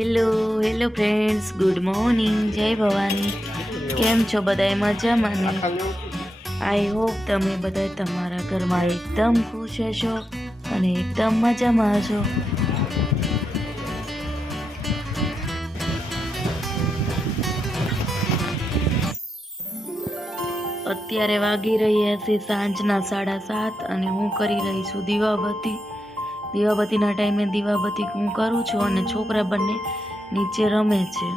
Hello friends, good morning, જય ભવાની. કેમ છો બધાય? મજામાં ને? આઈ હોપ તમે બધા તમારા ઘરમાં એકદમ ખુશ હશો અને એકદમ મજામાં હશો. અત્યારે વાગી રહ્યા છે સાંજના 7:30 અને હું કરી રહી છું દીવાબત્તીના ટાઈમે દીવાબત્તી હું કરું છું અને છોકરા બંને નીચે રમે છે.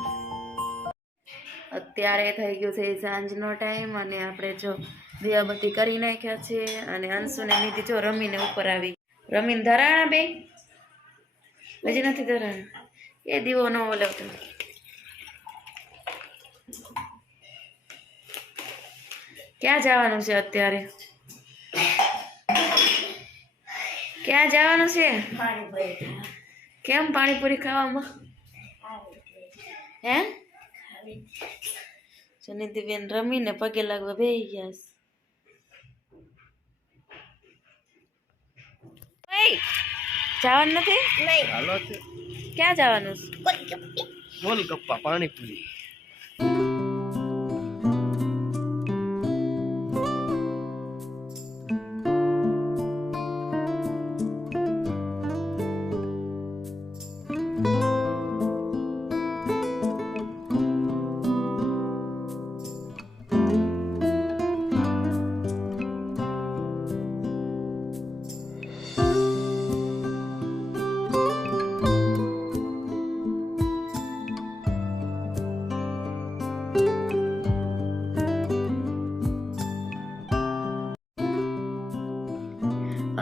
અત્યારે થઈ ગયો છે સાંજનો ટાઈમ અને આપણે જો દીવાબત્તી કરી નાખ્યા છે અને અંશુને નિધિ જો રમીને ઉપર આવી. રમીને ધરાણા બે હજી નથી ધરાણા. એ દીવો ન ઓલાવતો. ક્યાં જવાનું છે અત્યારે? ક્યાં જવાનું છે? કેમ પાણીપુરી ખાવામાં? હે જનીતિબેન રમીને પગે લાગવા બેહી ગયા છે. જવાનું નથી? ક્યાં જવાનું છે? ગોલગપ્પા પાણીપુરી.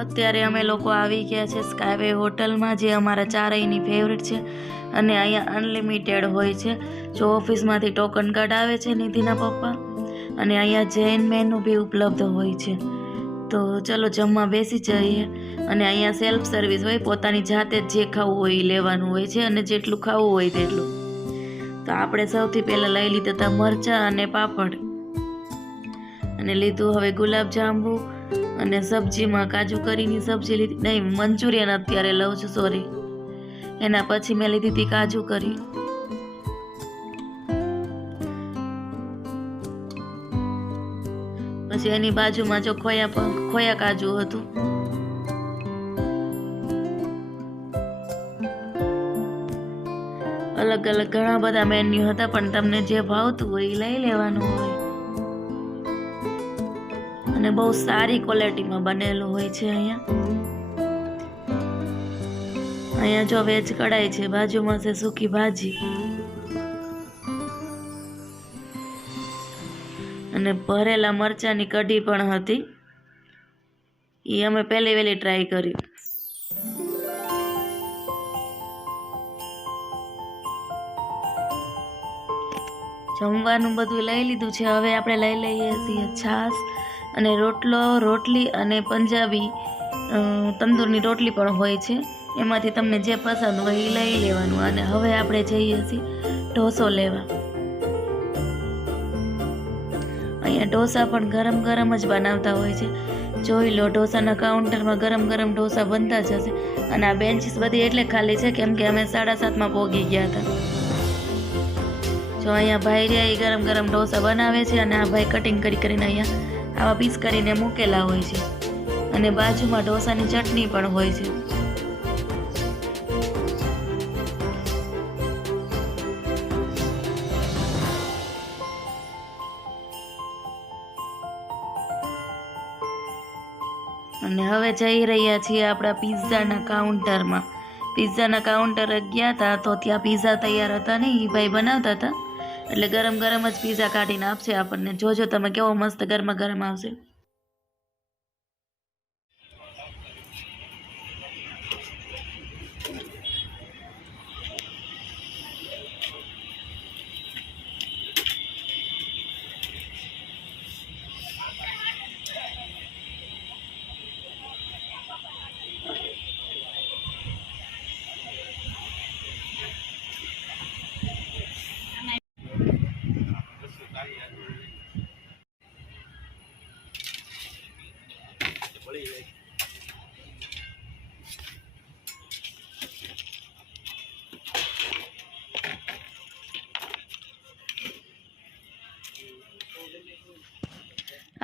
અત્યારે અમે લોકો આવી ગયા છે સ્કાયવે હોટલમાં, જે અમારા ચારેયની ફેવરેટ છે અને અહીંયા અનલિમિટેડ હોય છે. જો ઓફિસમાંથી ટોકન કાર્ડ આવે છે નિધિના પપ્પા, અને અહીંયા જૈન મેનુ બી ઉપલબ્ધ હોય છે. તો ચલો જમવા બેસી જઈએ. અને અહીંયા સેલ્ફ સર્વિસ હોય, પોતાની જાતે જ જે ખાવું હોય એ લેવાનું હોય છે અને જેટલું ખાવું હોય તેટલું. તો આપણે સૌથી પહેલાં લઈ લીધા હતા મરચાં અને પાપડ, અને લીધું હવે ગુલાબજાંબુ, અને સબ્જીમાં કાજુ કરીની સબ્જી લીધી, નહીં મંચુરિયન અત્યારે લઉં છું, સોરી. એના પછી મેં લીધી હતી કાજુ કરી. પછી એની બાજુમાં જો ખોયા કાજુ હતું. અલગ અલગ ઘણા બધા મેન્યુ હતા, પણ તમને જે ભાવતું હોય એ લઈ લેવાનું હોય. અને બહુ સારી ક્વોલિટીમાં બનેલું હોય છે. અહીંયા જો વેજ કઢાઈ છે, બાજુમાં છે સૂકી ભાજી, અને ભરેલા મરચાંની કઢી પણ હતી. એ અમે પહેલી વહેલી ટ્રાય કરી. જમવાનું બધું લઈ લીધું છે. હવે આપણે લઈ લઈએ છીએ છાશ અને રોટલી અને પંજાબી તંદૂરની રોટલી પણ હોય છે. એમાંથી તમને જે પસંદ હોય એ લઈ લેવાનું. અને હવે આપણે જઈએ છીએ ઢોસો લેવા. અહીંયા ઢોસા પણ ગરમ ગરમ જ બનાવતા હોય છે. જોઈ લો, ઢોસાના કાઉન્ટરમાં ગરમ ગરમ ઢોસા બનતા જ હશે. અને આ બેન્ચીસ બધી એટલે ખાલી છે કેમ કે અમે 7:30 પહોંચી ગયા હતા. જો અહીંયા ભાઈ રહ્યા એ ગરમ ગરમ ઢોસા બનાવે છે, અને આ ભાઈ કટિંગ કરીને અહીંયા આવા પીસ કરીને મૂકેલા હોય છે. અને બાજુમાં ઢોસાની ચટણી પણ હોય છે. અને હવે જઈ રહ્યા છીએ આપણા પિઝાના કાઉન્ટરમાં. પિઝાના કાઉન્ટર ગયા હતા તો ત્યાં પિઝા તૈયાર હતા નહીં, એ ભાઈ બનાવતા હતા. એટલે ગરમ ગરમ જ પિઝા કાઢીને આપશે આપણને. જોજો તમે કેવો મસ્ત ગરમા ગરમ આવશે.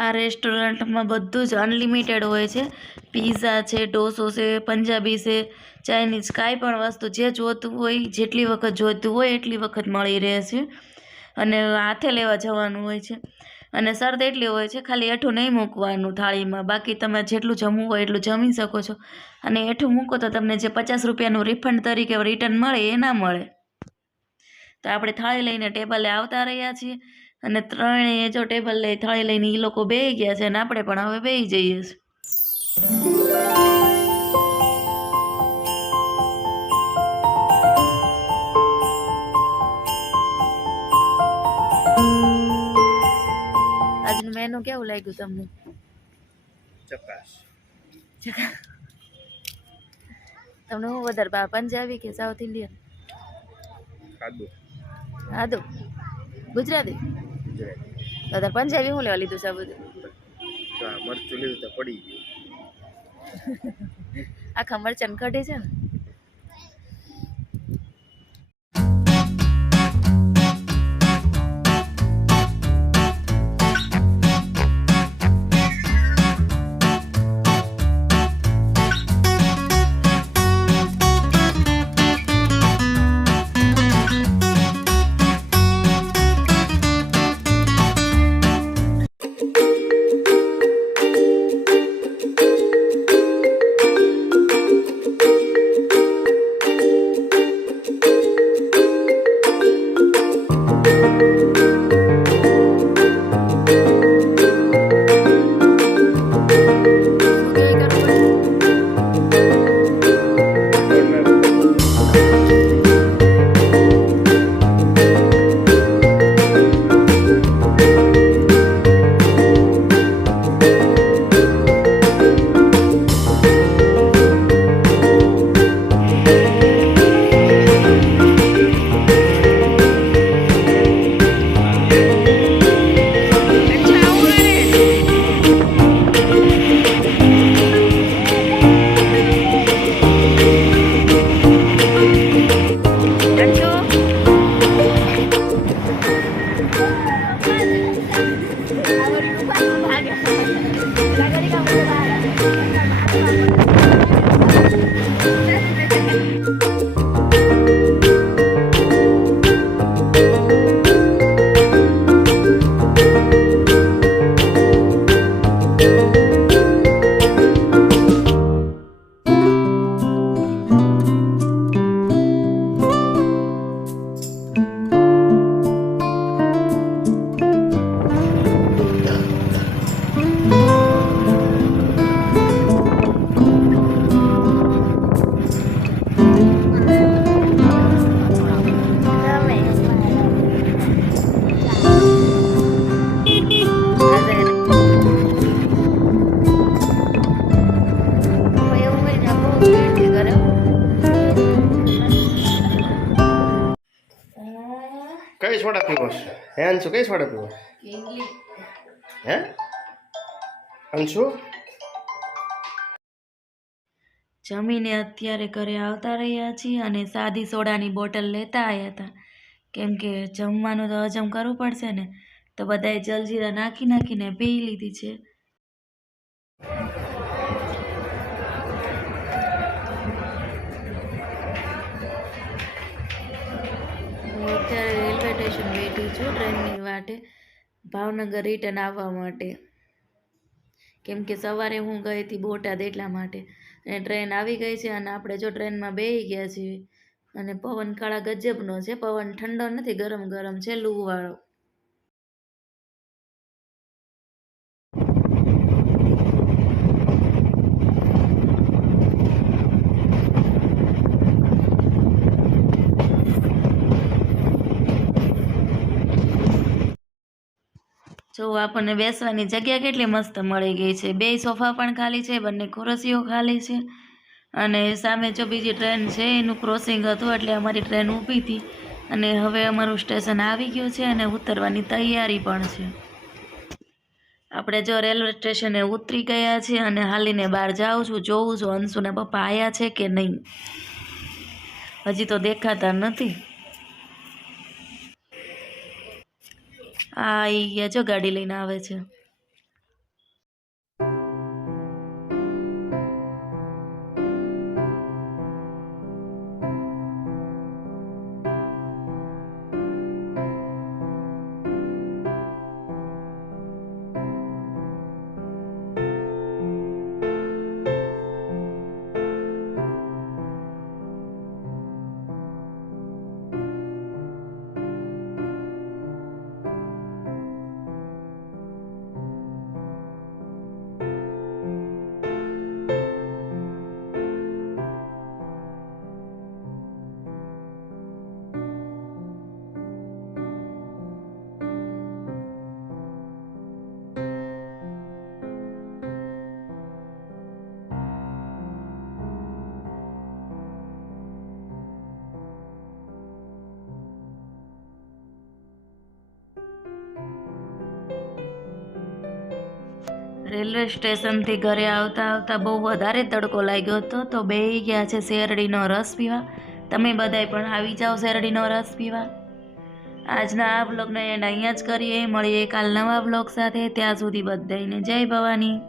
આ રેસ્ટોરન્ટમાં બધું જ અનલિમિટેડ હોય છે. પીઝા છે, ઢોસો છે, પંજાબી છે, ચાઇનીઝ, કાંઈ પણ વસ્તુ જે જોતું હોય, જેટલી વખત જોઈતું હોય એટલી વખત મળી રહે છે. અને હાથે લેવા જવાનું હોય છે. અને શરત એટલી હોય છે, ખાલી એઠું નહીં મૂકવાનું થાળીમાં, બાકી તમે જેટલું જમવું હોય એટલું જમી શકો છો. અને એઠું મૂકો તો તમને જે 50 રૂપિયાનું રિફંડ તરીકે રિટર્ન મળે એ ના મળે. તો આપણે થાળી લઈને ટેબલે આવતા રહ્યા છીએ અને ત્રણેય જો ટેબલ લઈ થાળી લઈને એ લોકો બેસી ગયા છે અને આપણે પણ હવે બેસી જઈએ છીએ. આજનું મેનુ કેવું લાગ્યું તમને? ચકાસ. તમને હું વધારે પંજાબી કે સાઉથ ઇન્ડિયન? ખાધું. સાદું ગુજરાતી? વધારે પંજાબી શું લેવા લીધું છે આ બધું? મરચું લીધું તો પડી ગયું. આખા મરચાં કઢી છે ને. કઈ સોડા પીવો છે? હે અંશુ, કઈ સોડા પીવો? હે અંશુ? જમીને અત્યારે ઘરે આવતા રહ્યા છીએ અને સાદી સોડાની બોટલ લેતા આવ્યા હતા, કેમ કે જમવાનું તો હજમ કરવું પડશે ને, તો બધાએ જલજીરા નાખી નાખીને પી લીધી છે. હું અત્યારે રેલવે સ્ટેશન બેઠી છું ટ્રેનની વાટે, ભાવનગર રિટર્ન આવવા માટે, કેમ કે સવારે હું ગઈ હતી બોટાદ એટલા માટે. અને ટ્રેન આવી ગઈ છે અને આપણે જો ટ્રેનમાં બેસી ગયા છીએ અને પવન કાળા ગજબનો છે. પવન ઠંડો નથી, ગરમ ગરમ છે, લૂવાળો. જો આપણને બેસવાની જગ્યા કેટલી મસ્ત મળી ગઈ છે. 2 સોફા પણ ખાલી છે, બંને ખુરશીઓ ખાલી છે. અને સામે જો બીજી ટ્રેન છે એનું ક્રોસિંગ હતું એટલે અમારી ટ્રેન ઊભી હતી અને હવે અમારું સ્ટેશન આવી ગયું છે અને ઉતરવાની તૈયારી પણ છે. આપણે જો રેલવે સ્ટેશને ઉતરી ગયા છીએ અને હાલીને બહાર જાઉં છું, જોઉં છું અંશુને પપ્પા આવ્યા છે કે નહીં. હજી તો દેખાતા નથી. આ આવી ગયા, જો ગાડી લઈને આવે છે. રેલવે સ્ટેશનથી ઘરે આવતા આવતા બહુ વધારે તડકો લાગ્યો હતો તો બેહી ગયા છે શેરડીનો રસ પીવા. તમે બધાય પણ આવી જાઓ શેરડીનો રસ પીવા. આજના આ બ્લોગને એન્ડ અહીંયા જ કરીએ. મળીએ કાલ નવા બ્લોગ સાથે. ત્યાં સુધી બધાયને જય ભવાની.